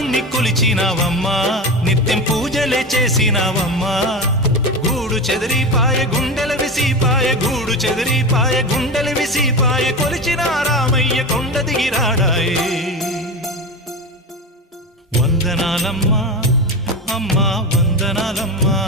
రాముణ్ణి కొలిచినావమ్మా నిత్యం పూజలే చేసినావమ్మా గూడు చెదిరిపాయ గుండెల విసిపాయ గూడు చెదిరిపాయ గుండెల విసిపాయ కొలిచిన రామయ్య కొండ దిగిరాడాయే వందనాలమ్మా అమ్మా వందనాలమ్మా